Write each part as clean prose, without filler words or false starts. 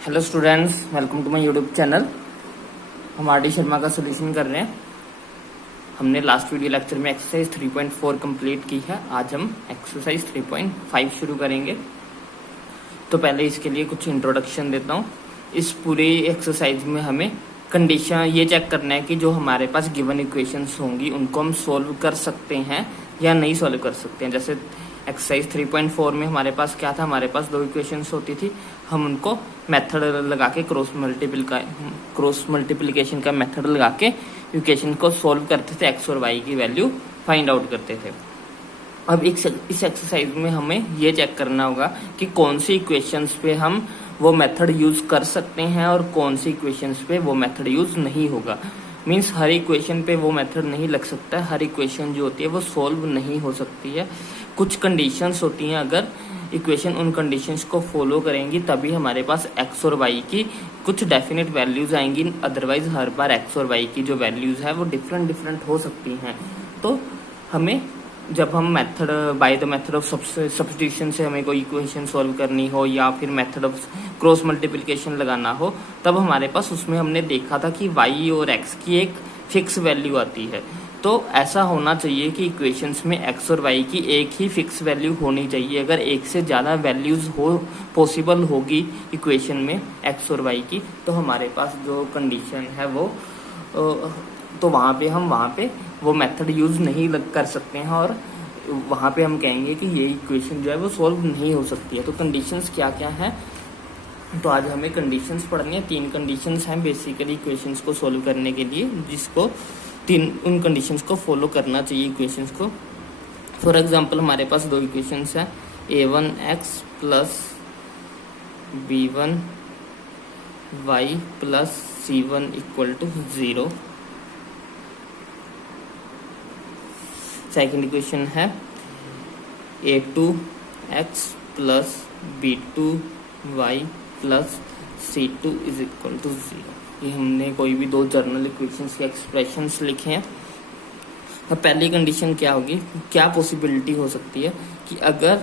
Hello students, welcome to my YouTube channel. हम R D. Sharma का solution कर रहे हैं। हमने लास्ट वीडियो लेक्चर में एक्सरसाइज 3.4 कंप्लीट की है। आज हम एक्सरसाइज 3.5 शुरू करेंगे। तो पहले इसके लिए कुछ इंट्रोडक्शन देता हूँ। इस पूरे एक्सरसाइज में हमें कंडीशन ये चेक करना है कि जो हमारे पास गिवन इक्वेशंस होंगी उनको हम सोल्व कर सकते हैं या नहीं सोल्व कर सकते हैं। जैसे एक्सरसाइज 3.4 में हमारे पास क्या था, हमारे पास दो इक्वेशंस होती थी। हम उनको मेथड लगा के क्रॉस मल्टीप्लिकेशन का मेथड लगा के इक्वेशन को सोल्व करते थे, एक्स और वाई की वैल्यू फाइंड आउट करते थे। अब इस एक्सरसाइज में हमें ये चेक करना होगा कि कौन सी इक्वेशंस पे हम वो मेथड यूज कर सकते हैं और कौन सी इक्वेशंस पे वो मेथड यूज नहीं होगा। मीन्स हर इक्वेशन पे वो मेथड नहीं लग सकता है, हर इक्वेशन जो होती है वो सोल्व नहीं हो सकती है। कुछ कंडीशंस होती हैं, अगर इक्वेशन उन कंडीशंस को फॉलो करेंगी तभी हमारे पास एक्स और वाई की कुछ डेफिनेट वैल्यूज आएंगी। अदरवाइज हर बार एक्स और वाई की जो वैल्यूज है वो डिफरेंट हो सकती हैं। तो हमें जब हम method by the method of substitution से हमें कोई इक्वेशन सॉल्व करनी हो या फिर मेथड ऑफ क्रॉस मल्टीप्लिकेशन लगाना हो, तब हमारे पास उसमें हमने देखा था कि y और x की एक फिक्स वैल्यू आती है। तो ऐसा होना चाहिए कि इक्वेशंस में x और y की एक ही फिक्स वैल्यू होनी चाहिए। अगर एक से ज़्यादा वैल्यूज हो पॉसिबल होगी इक्वेशन में x और y की, तो हमारे पास जो कंडीशन है वो तो वहाँ पे वो मेथड यूज नहीं कर सकते हैं और वहाँ पे हम कहेंगे कि ये इक्वेशन जो है वो सॉल्व नहीं हो सकती है। तो कंडीशंस क्या क्या है, तो आज हमें कंडीशंस पढ़नी है। 3 कंडीशंस हैं बेसिकली इक्वेशंस को सॉल्व करने के लिए, जिसको उन कंडीशंस को फॉलो करना चाहिए इक्वेशंस को। फॉर एग्जांपल हमारे पास दो इक्वेशंस हैं, a1x plus b1y plus c1 equal to 0। Second equation है a2x plus b2y plus c2 is equal to 0। ये हमने कोई भी दो जर्नल इक्वेशंस के एक्सप्रेशंस लिखे हैं। अब पहली कंडीशन क्या होगी, क्या पॉसिबिलिटी हो सकती है कि अगर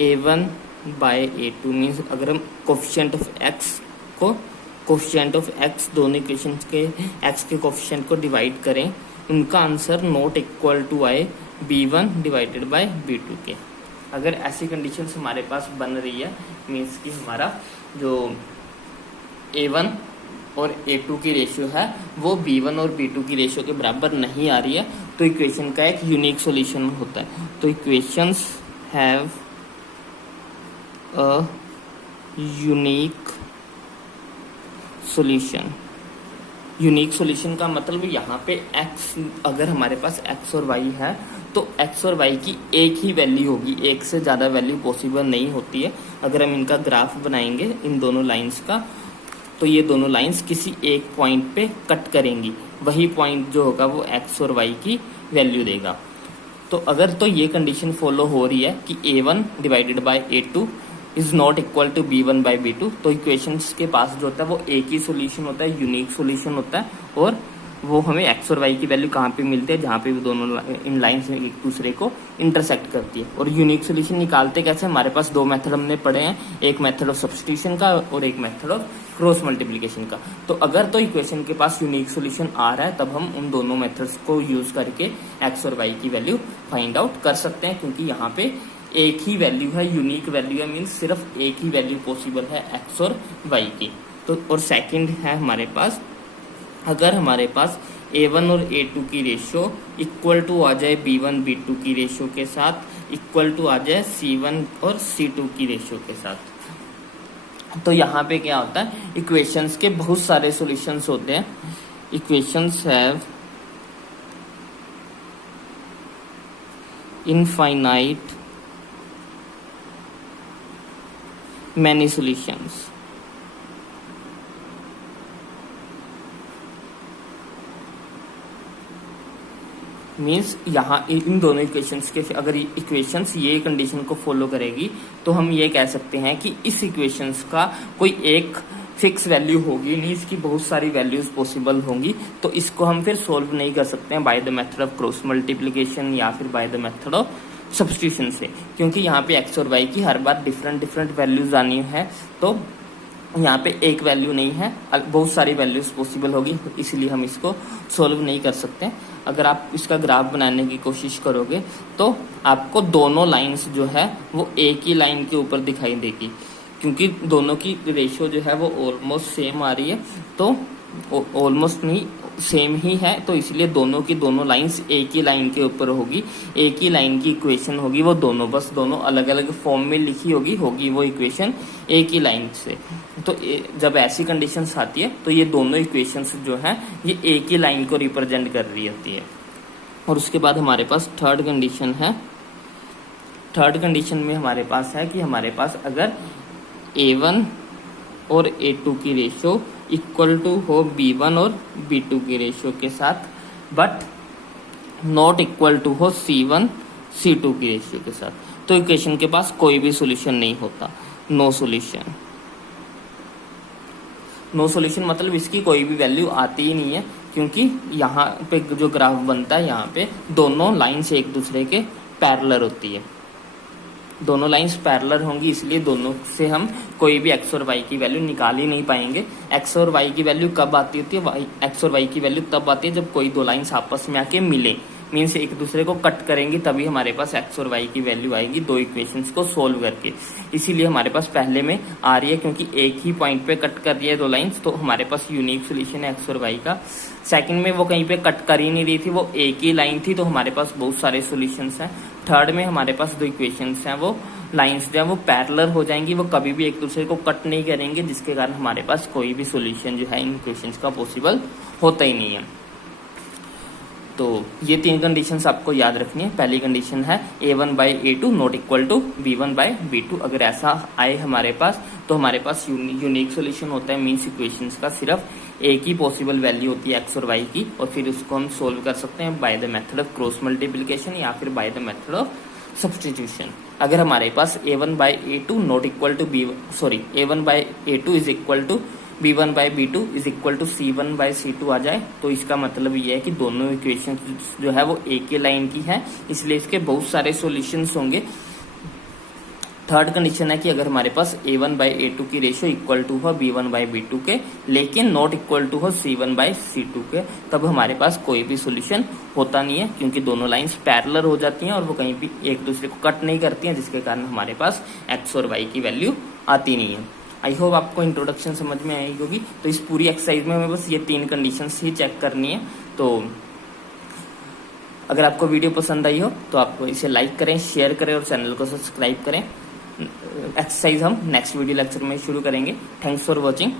a1 बाय a2 मीन्स अगर हम कोफिशिएंट ऑफ x दोनों इक्वेशंस के x के कोफिशिएंट को डिवाइड करें, उनका आंसर नॉट इक्वल टू आए b1 डिवाइडेड बाय b2 के। अगर ऐसी कंडीशंस हमारे पास बन रही है, मीन्स कि हमारा जो a1 और a2 की रेशियो है वो b1 और b2 की रेशियो के बराबर नहीं आ रही है, तो इक्वेशन का एक यूनिक सॉल्यूशन होता है। तो equations have a unique solution. Unique solution का मतलब यहाँ पे x, अगर हमारे पास x और y है तो x और y की एक ही वैल्यू होगी, एक से ज़्यादा वैल्यू पॉसिबल नहीं होती है। अगर हम इनका ग्राफ बनाएंगे इन दोनों लाइंस का, तो ये दोनों लाइंस किसी एक पॉइंट पे कट करेंगी, वही पॉइंट जो होगा वो x और y की वैल्यू देगा। तो अगर तो ये कंडीशन फॉलो हो रही है कि a1 divided by a2 is not equal to b1 by b2, तो इक्वेशंस के पास जो होता है वो एक ही सॉल्यूशन होता है, यूनिक सॉल्यूशन होता है। और वो हमें x और y की वैल्यू कहाँ पे मिलती है, जहाँ पे भी दोनों इन लाइंस में एक दूसरे को इंटरसेक्ट करती है। और यूनिक सॉल्यूशन निकालते कैसे, हमारे पास दो मेथड हमने पढ़े हैं, एक मेथड ऑफ सब्स्टिट्यूशन का और एक मेथड ऑफ क्रॉस मल्टीप्लिकेशन का। तो अगर तो इक्वेशन के पास यूनिक सॉल्यूशन आ रहा है, तब हम उन दोनों मेथड्स को यूज करके x और y की वैल्यू फाइंड आउट कर सकते हैं, क्योंकि यहाँ पे एक ही वैल्यू है, यूनिक वैल्यू है, मीन्स सिर्फ एक ही वैल्यू पॉसिबल है x और y की। तो और सेकंड है हमारे पास, अगर हमारे पास a1 और a2 की रेशियो इक्वल टू आ जाए b1 b2 की रेशियो के साथ, इक्वल टू आ जाए c1 और c2 की रेशियो के साथ, तो यहाँ पे क्या होता है, इक्वेशंस के बहुत सारे सॉल्यूशंस होते हैं। Equations have infinite many solutions। Means यहाँ इन दोनों इक्वेशंस के, अगर इक्वेशंस ये कंडीशन को फॉलो करेगी तो हम ये कह सकते हैं कि इस इक्वेशंस का कोई एक फिक्स वैल्यू होगी, नहीं इसकी बहुत सारी वैल्यूज पॉसिबल होंगी। तो इसको हम फिर सोल्व नहीं कर सकते हैं by the method of cross multiplication या फिर by the method of substitution से, क्योंकि यहाँ पे x और y की हर बार डिफरेंट वैल्यूज आनी है। तो यहाँ पे एक वैल्यू नहीं है, बहुत सारी वैल्यूज पॉसिबल होगी, इसलिए हम इसको सोल्व नहीं कर सकते। अगर आप इसका ग्राफ बनाने की कोशिश करोगे तो आपको दोनों लाइंस जो है वो एक ही लाइन के ऊपर दिखाई देगी, क्योंकि दोनों की रेशियो जो है वो ऑलमोस्ट सेम आ रही है, तो ऑलमोस्ट नहीं सेम ही है, तो इसलिए दोनों की दोनों लाइंस एक ही लाइन के ऊपर होगी, एक ही लाइन की इक्वेशन होगी वो दोनों, बस दोनों अलग अलग फॉर्म में लिखी होगी वो इक्वेशन एक ही लाइन से। तो जब ऐसी कंडीशंस आती है तो ये दोनों इक्वेशंस जो है ये एक ही लाइन को रिप्रेजेंट कर रही होती है। और उसके बाद हमारे पास थर्ड कंडीशन है। थर्ड कंडीशन में हमारे पास है कि हमारे पास अगर A1 और A2 की रेशियो इक्वल टू हो B1 और B2 की रेशियो के साथ, बट नॉट इक्वल टू हो C1 C2 की रेशियो के साथ, तो इक्वेशन के पास कोई भी सॉल्यूशन नहीं होता, नो सॉल्यूशन। नो सॉल्यूशन मतलब इसकी कोई भी वैल्यू आती ही नहीं है, क्योंकि यहाँ पे जो ग्राफ बनता है यहाँ पे दोनों लाइंस एक दूसरे के पैरेलल होती है, दोनों लाइंस पैरेलल होंगी, इसलिए दोनों से हम कोई भी एक्स और वाई की वैल्यू निकाल ही नहीं पाएंगे। एक्स और वाई की वैल्यू कब आती होती है? एक्स और वाई की वैल्यू तब आती है जब कोई दो लाइंस आपस में आके मिले, मीन्स एक दूसरे को कट करेंगी, तभी हमारे पास एक्स और वाई की वैल्यू आएगी दो इक्वेशंस को सोल्व करके। इसीलिए हमारे पास पहले में आ रही है, क्योंकि एक ही पॉइंट पे कट कर रही है दो लाइंस, तो हमारे पास यूनिक सोल्यूशन है एक्स और वाई का। सेकंड में वो कहीं पे कट कर ही नहीं रही थी, वो एक ही लाइन थी, तो हमारे पास बहुत सारे सोल्यूशंस हैं। थर्ड में हमारे पास दो इक्वेशंस हैं, वो लाइंस जो है वो पैरेलल हो जाएंगी, वो कभी भी एक दूसरे को कट नहीं करेंगे, जिसके कारण हमारे पास कोई भी सोल्यूशन जो है इन इक्वेशंस का पॉसिबल होता ही नहीं है। तो ये तीन कंडीशंस आपको याद रखनी है। पहली कंडीशन है A1/A2 not equal to B1/B2। अगर ऐसा आए हमारे पास तो हमारे पास यूनिक सोल्यूशन होता है, मीन्स इक्वेशंस का सिर्फ एक ही पॉसिबल वैल्यू होती है एक्स और वाई की, और फिर उसको हम सोल्व कर सकते हैं by the method of cross multiplication या फिर by the method of substitution. अगर हमारे पास A1/A2 not equal to A1/A2 is equal to B1/B2 is equal to C1/C2 आ जाए, तो इसका मतलब ये है कि दोनों इक्वेशन जो है वो एक ही लाइन की है, इसलिए इसके बहुत सारे सॉल्यूशंस होंगे। थर्ड कंडीशन है कि अगर हमारे पास A1/A2 की रेशियो इक्वल टू हो B1/B2 के, लेकिन नॉट इक्वल टू हो C1/C2 के, तब हमारे पास कोई भी सॉल्यूशन होता नहीं है, क्योंकि दोनों लाइंस पैरेलल हो जाती हैं और वो कहीं भी एक दूसरे को कट नहीं करती हैं, जिसके कारण हमारे पास एक्स और वाई की वैल्यू आती नहीं है। आई होप आपको इंट्रोडक्शन समझ में आई होगी। तो इस पूरी एक्सरसाइज में हमें बस ये तीन कंडीशंस ही चेक करनी है। तो अगर आपको वीडियो पसंद आई हो तो आप इसे लाइक करें, शेयर करें और चैनल को सब्सक्राइब करें। एक्सरसाइज हम नेक्स्ट वीडियो लेक्चर में शुरू करेंगे। Thanks for watching.